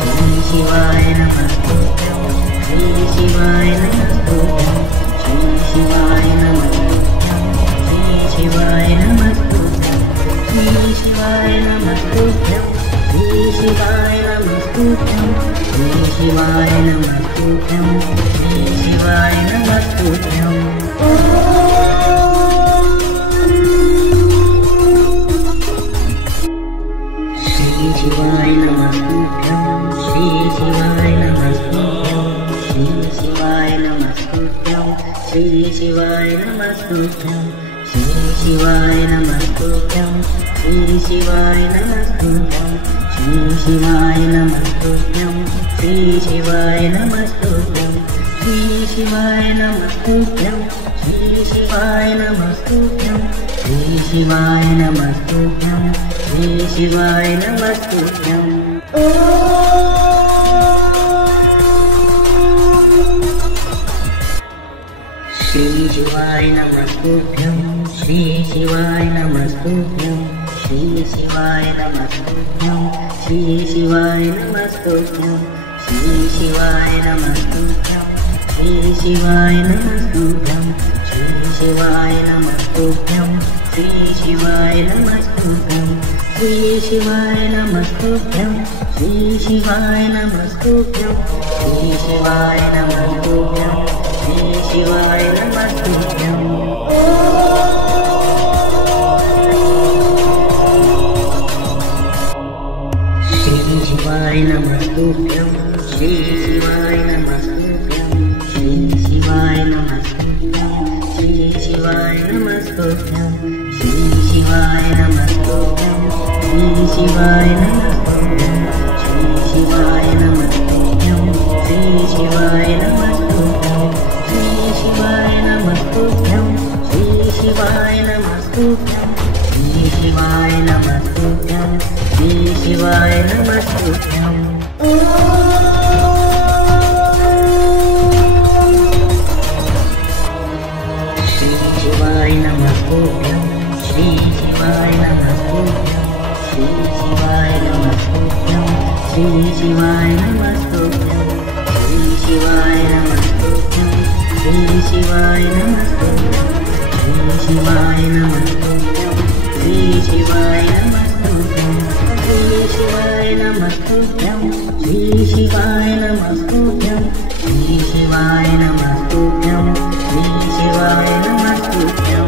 Shri Shivaya Namastutyam, Shri Shivaya Namastutyam, Shri Shivaya Namastutyam, Shri Shivaya Namastutyam, Shri Shivaya Namastutyam, Shri Shivaya Namastutyam, Shri Shivaya Namastutyam, Shri Shivaya Namastutyam. Shri Shivaya Namastutyam, Shri Shivaya Namastutyam, Shri Shivaya Namastutyam, Shri Shivaya Namastutyam, Shri Shivaya Namastutyam, Shri Shivaya Namastutyam, Shri Shivaya Namastutyam, Shri Shivaya Namastutyam, Shri Shivaya Namastutyam, Shri Shivaya Namastutyam, Shri Shivaya Namastutyam, Shri Shivaya Namastutyam. Shri Shivaya Namastutyam, Shri Shivaya Namastutyam, Shri Shivaya Namastutyam, Shri Shivaya Namastutyam, Shri Shivaya Namastutyam, Shri Shivaya Namastutyam, Shri Shivaya Namastutyam, Shri Shivaya Namastutyam, Shri Shivaya Namastutyam, Shri Shivaya Namastutyam, Shri Shivaya Namastutyam, Shri Shivaya Namastutyam. Shri Shivaya Namastutyam, Shri Shivaya Namastutyam, Shri Shivaya Namastutyam, Shri Shivaya Namastutyam, Shri Shivaya Namastutyam, Shri Shivaya Namastutyam, Shri Shivaya Namastutyam, Shri Shivaya Namastutyam, Shri Shivaya Namastutyam, Shri Shivaya Namastutyam, Shri Shivaya Namastutyam, Shri Shivaya Namastutyam. Shri Shivaya Namastutyam, Shri Shivaya Namastutyam, Shri Shivaya Namastutyam, Shri Shivaya Namastutyam, Shri Shivaya Namastutyam, Shri Shivaya Namastutyam, Shri Shivaya Namastutyam, Shri Shivaya Namastutyam, Shri Shivaya Namastutyam, Shri Shivaya Namastutyam, Shri Shivaya Namastutyam, Shri Shivaya Namastutyam.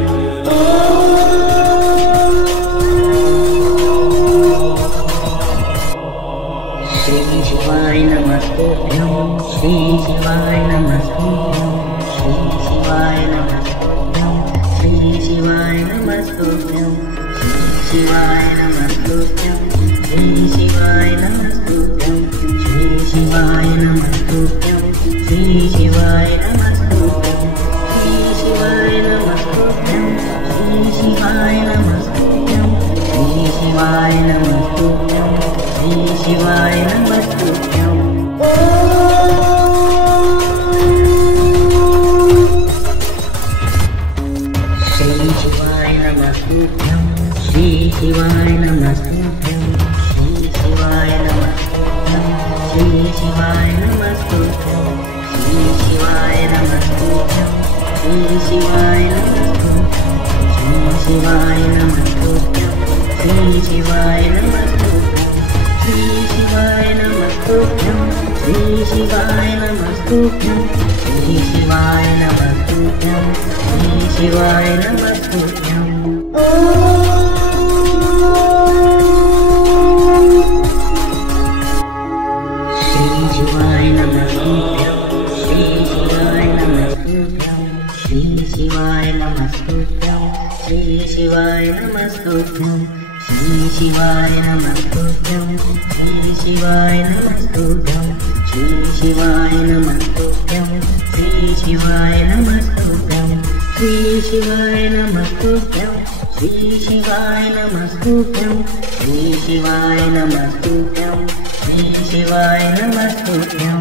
Shri Shivaya Namastutyam, Shri Shivaya Namastutyam, Shri Shivaya Namastutyam, Shri Shivaya Namastutyam, Shri Shivaya Namastutyam, Shri Shivaya Namastutyam, Shri Shivaya Namastutyam, Shri Shivaya Namastutyam, Shri Shivaya Namastutyam, Shri Shivaya Namastutyam, Shri Shivaya Namastutyam, Shri Shivaya Namastutyam. Shri Shivaya Namastutyam, Shri Shivaya Namastutyam, Shri Shivaya Namastutyam, Shri Shivaya Namastutyam, Shri Shivaya Namastutyam, Shri Shivaya Namastutyam, Shri Shivaya Namastutyam, Shri Shivaya Namastutyam, Shri Shivaya Namastutyam, Shri Shivaya Namastutyam, Shri Shivaya Namastutyam, Shri Shivaya Namastutyam. Shri Shivaya Namastutyam, Shri Shivaya Namastutyam, Shri Shivaya Namastutyam, Shri Shivaya Namastutyam, Shri Shivaya Namastutyam, Shri Shivaya Namastutyam, Shri Shivaya Namastutyam, Shri Shivaya Namastutyam, Shri Shivaya Namastutyam, Shri Shivaya Namastutyam, Shri Shivaya Namastutyam, Shri Shivaya Namastutyam.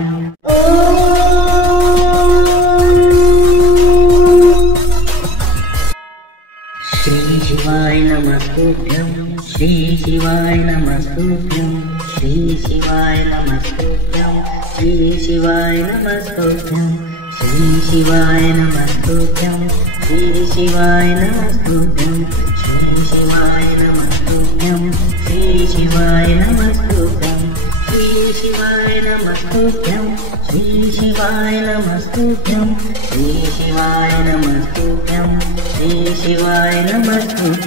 Shri Shivaya Namastutyam, Shri शिवाय नमस्तुभ्यं श्री शिवाय नमस्तुभ्यं श्री शिवाय नमस्तुभ्यं श्री शिवाय नमस्तुभ्यं श्री शिवाय नमस्तुभ्यं श्री शिवाय नमस्तुभ्यं श्री शिवाय नमस्तुभ्यं श्री शिवाय नमस्तुभ्यं श्री शिवाय नमस्तुभ्यं श्री शिवाय नमस्तुभ्यं श्री शिवाय नमस्तुभ्यं